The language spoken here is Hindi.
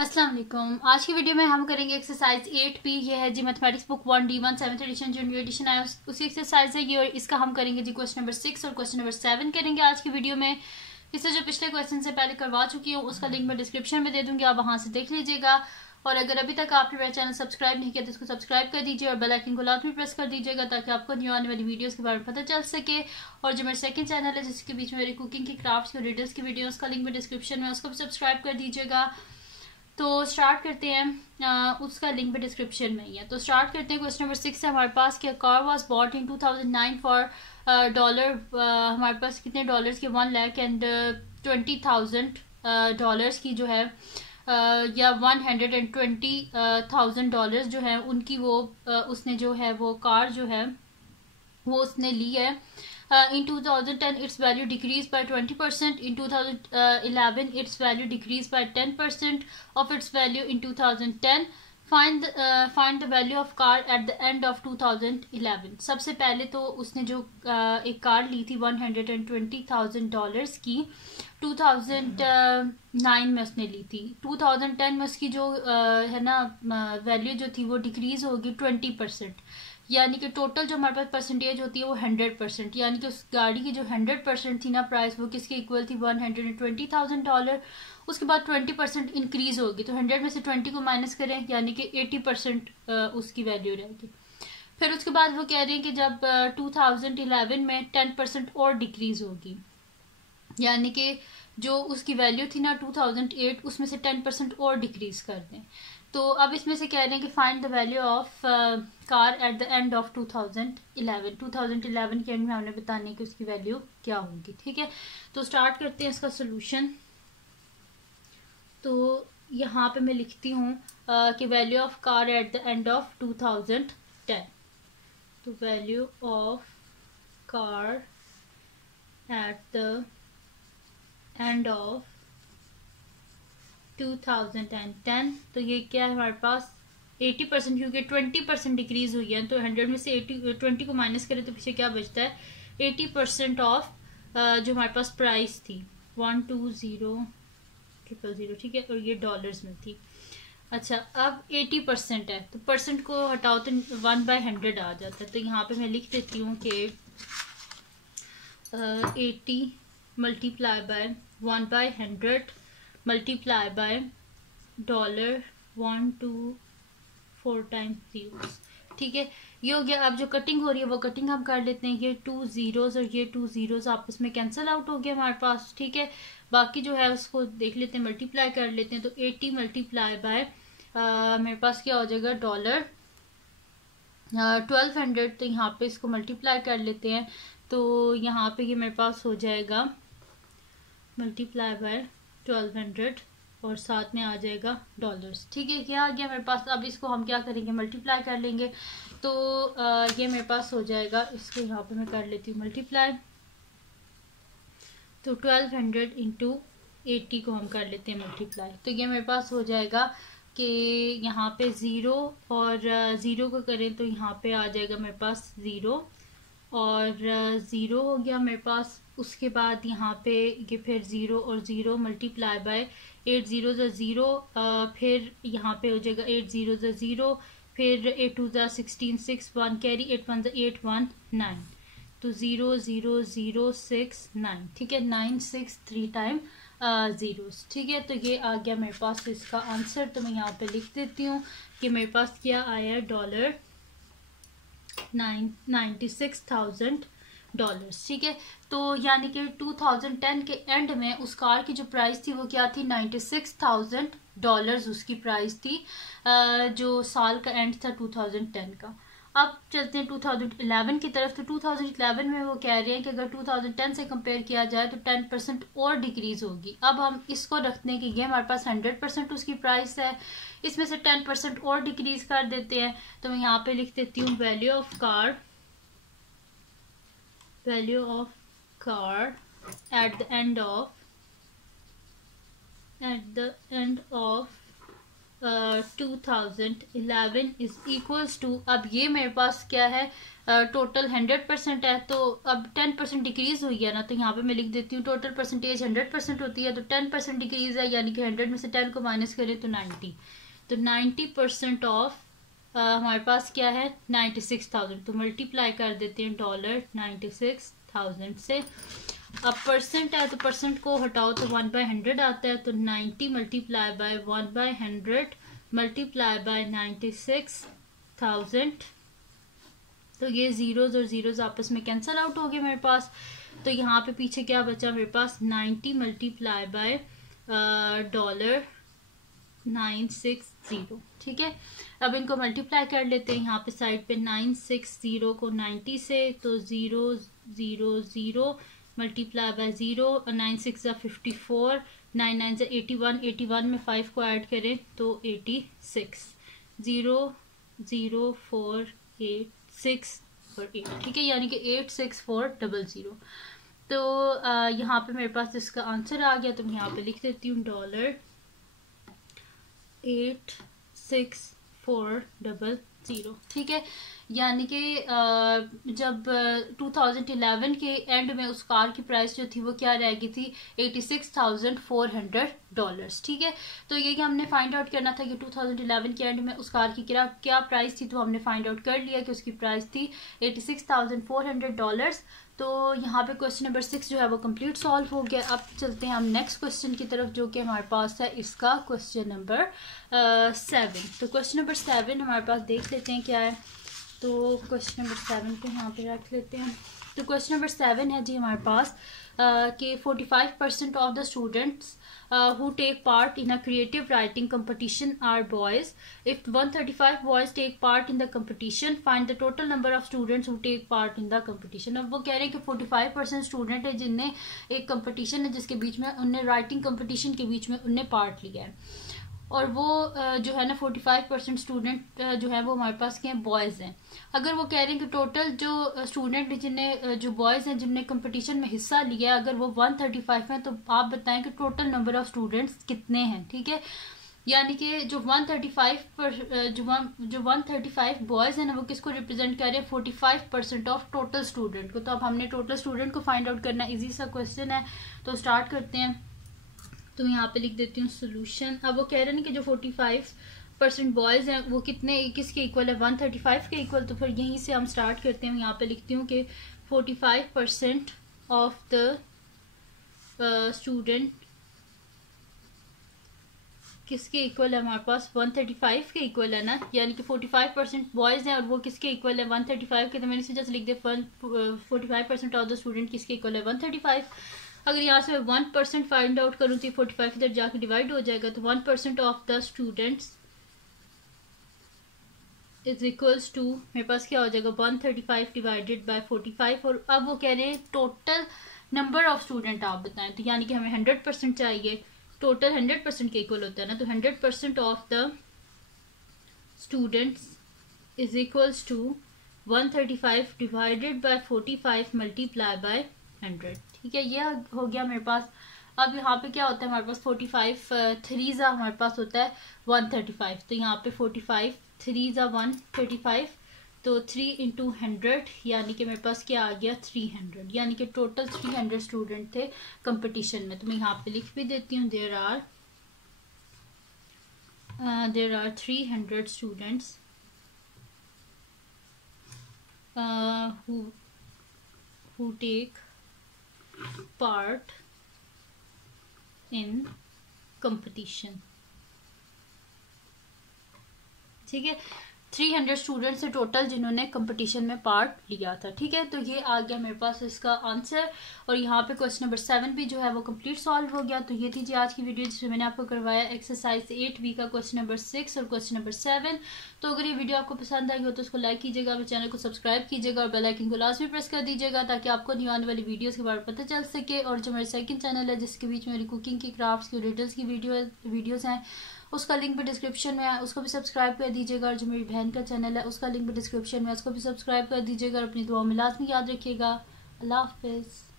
अस्सलाम वालेकुम। आज की वीडियो में हम करेंगे एक्सरसाइज 8P। ये है जी mathematics book 1D1 7th edition जो न्यू एडिशन आया उसी एक्सरसाइज है ये, और इसका हम करेंगे जी क्वेश्चन नंबर 6 और क्वेश्चन नंबर 7 करेंगे आज की वीडियो में। इससे जो पिछले क्वेश्चन से पहले करवा चुकी हूँ उसका लिंक मैं डिस्क्रिप्शन में दे दूंगी, आप वहां से देख लीजिएगा। और अगर अभी तक आपने मेरा चैनल सब्सक्राइब नहीं किया तो इसको सब्सक्राइब कर दीजिए और बेल आइकन को लाजमी प्रेस कर दीजिएगा ताकि आपको न्यू आने वाली वीडियोस के बारे में पता चल सके। और जो मेरा सेकंड चैनल है जिसके बीच में मेरी कुकिंग की, क्राफ्ट्स की, रीडर्स की वीडियोस का लिंक भी डिस्क्रिप्शन में, उसको भी सब्सक्राइब कर दीजिएगा। तो स्टार्ट करते हैं, उसका लिंक भी डिस्क्रिप्शन में ही है। तो स्टार्ट करते हैं। क्वेश्चन नंबर 6 है हमारे पास कि car was bought in 2009 for dollar. हमारे पास कितने डॉलर्स के 1,20,000 की जो है या 120,000 जो है उनकी वो उसने जो है वो कार जो है वो उसने ली है। In 2010 its value decreased by 20%. In 2011 its value decreased by 10% of its value in 2010. Find the value of car at the end of 2011. सबसे पहले तो उसने जो एक कार ली थी 120,000 की 2009 में उसने ली थी। 2010 में उसकी जो है ना वैल्यू जो थी वो डिक्रीज होगी 20%, यानी कि टोटल जो हमारे पास परसेंटेज होती है वो 100%, यानी कि उस गाड़ी की जो 100% थी ना प्राइस वो किसके इक्वल थी 120,000। उसके बाद 20% इंक्रीज होगी तो 100 में से 20 को माइनस करें यानी कि 80% उसकी वैल्यू रहेगी। फिर उसके बाद वो कह रहे हैं कि जब 2011 में 10% और डिक्रीज होगी, यानी कि जो उसकी वैल्यू थी ना 2008 उसमें से 10% और डिक्रीज कर दें। तो अब इसमें से कह रहे हैं कि find the value of car at the end of 2011। 2011 के एंड में हमने बताने की उसकी वैल्यू क्या होगी। ठीक है, तो स्टार्ट करते हैं इसका सोल्यूशन। तो यहाँ पे मैं लिखती हूँ कि value of car at the end of 2010। तो value of car at the end of 2010, तो ये क्या है हमारे पास 80%, क्योंकि 20% डिक्रीज हुई है तो 100 में से 20 को माइनस करें तो पीछे क्या बचता है 80% ऑफ जो हमारे पास प्राइस थी 120,000। ठीक है, और ये डॉलर्स में थी। अच्छा, अब 80% है तो परसेंट को हटाओ तो 1/100 आ जाता है। तो यहाँ पे मैं लिख देती हूँ कि 80 multiply by 1/100 multiply by $1 2 4 times zeros। ठीक है, ये हो गया। अब जो कटिंग हो रही है वो कटिंग हम कर लेते हैं। ये 2 zeros और ये 2 zeros आपस में कैंसिल आउट हो गया हमारे पास। ठीक है, बाकी जो है उसको देख लेते हैं, मल्टीप्लाई कर लेते हैं। तो 80 मल्टीप्लाई बाय मेरे पास क्या हो जाएगा $1200। तो यहाँ पे इसको मल्टीप्लाई कर लेते हैं। तो यहाँ पे ये मेरे पास हो जाएगा मल्टीप्लाई बाय 1200 और साथ में आ जाएगा डॉलर्स। ठीक है, क्या आ गया मेरे पास। अब इसको हम क्या करेंगे मल्टीप्लाई कर लेंगे। तो ये मेरे पास हो जाएगा, इसको यहाँ पे मैं कर लेती हूँ मल्टीप्लाई। तो 1200 इंटू 80 को हम कर लेते हैं मल्टीप्लाई। तो ये मेरे पास हो जाएगा कि यहाँ पे 0 और 0 को करें तो यहाँ पे आ जाएगा मेरे पास 0 और 0 हो गया मेरे पास। उसके बाद यहाँ पे ये फिर 0 और 0 मल्टीप्लाई बाय 8 0 0, फिर यहाँ पे हो जाएगा 8 0 0, फिर 8 2 16 6 1 कैरी 8 1 8 1 9। तो 0 0 0 6 9। ठीक है, 9 6 3 टाइम जीरोस। ठीक है, तो ये आ गया मेरे पास इसका आंसर। तो मैं यहाँ पे लिख देती हूँ कि मेरे पास क्या आया $96,000। ठीक है, तो यानी कि 2010 के एंड में उस कार की जो प्राइस थी वो क्या थी $96,000 उसकी प्राइस थी, जो साल का एंड था 2010 का। अब चलते हैं 2011 की तरफ। तो 2011 में वो कह रहे हैं कि अगर 2010 से कंपेयर किया जाए तो 10% और डिक्रीज होगी। अब हम इसको रखते हैं कि ये हमारे पास 100% उसकी प्राइस है, इसमें से 10% और डिक्रीज कर देते हैं। तो मैं यहाँ पे लिख देती हूँ value of car at the end of 2011 is equals to, अब ये मेरे पास क्या है, टोटल 100% है, तो अब 10% डिक्रीज हुई है ना, तो यहाँ पे मैं लिख देती हूँ टोटल परसेंटेज 100% होती है, तो 10% डिक्रीज है, यानी कि 100 में से 10 को माइनस करें तो 90, तो 90% ऑफ हमारे पास क्या है 96,000, तो मल्टीप्लाई कर देते हैं $96,000 से। अब परसेंट है तो परसेंट को हटाओ तो 1/100 आता है, तो 90 मल्टीप्लाई बाय 1/100 मल्टीप्लाई बाय 96,000, तो ये जीरोज और जीरोज आपस में कैंसिल आउट हो गए मेरे पास, तो यहाँ पे पीछे क्या बचा मेरे पास 90 मल्टीप्लाई बाय $960, ठीक है। अब इनको मल्टीप्लाई कर लेते हैं, यहाँ पे साइड पे 960 को 90 से, तो 000 मल्टीप्लाई बाय 0, 9 6 54, 9 9 81, 81 में 5 को ऐड करें तो 86, 00486 और 8, ठीक है, यानी कि 86400। तो यहाँ पे मेरे पास इसका आंसर आ गया, तो मैं यहाँ पे लिख देती हूँ $86400, ठीक है। यानी कि जब 2011 के एंड में उस कार की प्राइस जो थी वो क्या रह गई थी $86,400, ठीक है। तो ये कि हमने फाइंड आउट करना था कि 2011 के एंड में उस कार की क्या प्राइस थी, तो हमने फाइंड आउट कर लिया कि उसकी प्राइस थी $86,400। तो यहाँ पे क्वेश्चन नंबर 6 जो है वो कंप्लीट सॉल्व हो गया। अब चलते हैं हम नेक्स्ट क्वेश्चन की तरफ, जो कि हमारे पास है इसका क्वेश्चन नंबर 7। तो क्वेश्चन नंबर 7 हमारे पास देख लेते हैं क्या है। तो क्वेश्चन नंबर 7 को यहाँ पे रख लेते हैं। तो क्वेश्चन नंबर 7 है जी हमारे पास कि 45% of the students who take part in a creative writing competition are boys. If 135 boys take part in the competition, find the total number of students who take part in the competition. अब वो कह रहे हैं कि 45% स्टूडेंट है जिनने एक कंपटीशन है जिसके बीच में उनने राइटिंग कंपटीशन के बीच में उनने पार्ट लिया है, और वो जो है ना 45% स्टूडेंट जो है वो हमारे पास क्या बॉयज़ हैं। अगर वो कह रहे हैं कि टोटल जो स्टूडेंट जिन्हें जो बॉयज़ हैं जिनने कंपटीशन में हिस्सा लिया अगर वो 135 हैं, तो आप बताएं कि टोटल नंबर ऑफ स्टूडेंट्स कितने हैं, ठीक है। यानी कि जो 135 बॉयज़ हैं ना वो किसको रिप्रेजेंट कर रहे हैं 45% ऑफ टोटल स्टूडेंट को। तो अब हमने टोटल स्टूडेंट को फाइंड आउट करना, इजी सा क्वेश्चन है, तो स्टार्ट करते हैं। तो यहाँ पे लिख देती हूँ सोल्यूशन। अब वो कह रहे हैं कि जो 45% बॉयज़ हैं वो कितने किसके इक्वल है 135 के इक्वल, तो फिर यहीं से हम स्टार्ट करते हैं। यहाँ पे लिखती हूँ कि 45% ऑफ द स्टूडेंट किसके इक्वल है हमारे पास 135 के इक्वल है ना, यानी कि 45% बॉयज़ हैं और वो किसके इक्वल है 135 के, तो मैंने इसे जस्ट लिख दिया 45% ऑफ द स्टूडेंट किसके इक्वल है 135। अगर यहाँ से मैं 1% फाइंड आउट करूँ तो 45 इधर जाके डिवाइड हो जाएगा, तो 1% of the students is equals to मेरे पास क्या हो जाएगा 135 डिवाइडेड बाय 45। और अब वो कह रहे हैं टोटल नंबर ऑफ स्टूडेंट आप बताएं, तो यानी कि हमें 100% चाहिए, टोटल 100% के इक्वल होता है ना, तो 100% of the students is equals to 135 divided by 45 multiply by 100, ठीक है। ये हो गया मेरे पास। अब यहाँ पे क्या होता है हमारे पास 45 3 हमारे पास होता है 135, तो यहाँ पे 45 3 135, तो 3 इंटू 100 यानी कि मेरे पास क्या आ गया 300, यानी कि टोटल 300 स्टूडेंट थे कंपटीशन में। तो मैं यहाँ पे लिख भी देती हूँ there are 300 students who take part in competition, ठीक है। 300 स्टूडेंट्स से टोटल जिन्होंने कंपटीशन में पार्ट लिया था, ठीक है। तो ये आ गया मेरे पास इसका आंसर, और यहाँ पे क्वेश्चन नंबर 7 भी जो है वो कंप्लीट सॉल्व हो गया। तो ये थी जी आज की वीडियो जिसमें मैंने आपको करवाया एक्सरसाइज 8B का क्वेश्चन नंबर 6 और क्वेश्चन नंबर 7। तो अगर ये वीडियो आपको पसंद आई हो तो उसको लाइक कीजिएगा, मेरे चैनल को सब्सक्राइब कीजिएगा और बेल आइकन को लास्ट में प्रेस कर दीजिएगा ताकि आपको न्यू आने वाली वीडियोस के बारे में पता चल सके। और जो मेरा सेकंड चैनल है जिसके बीच में मेरी कुकिंग की, क्राफ्ट्स की, रिडल्स की वीडियोस हैं, उसका लिंक भी डिस्क्रिप्शन में है, उसको भी सब्सक्राइब कर दीजिएगा। और जो मेरी बहन का चैनल है उसका लिंक भी डिस्क्रिप्शन में है, उसको भी सब्सक्राइब कर दीजिएगा। और अपनी दुआ में लाजमी याद रखिएगा। अल्लाह हाफिज़।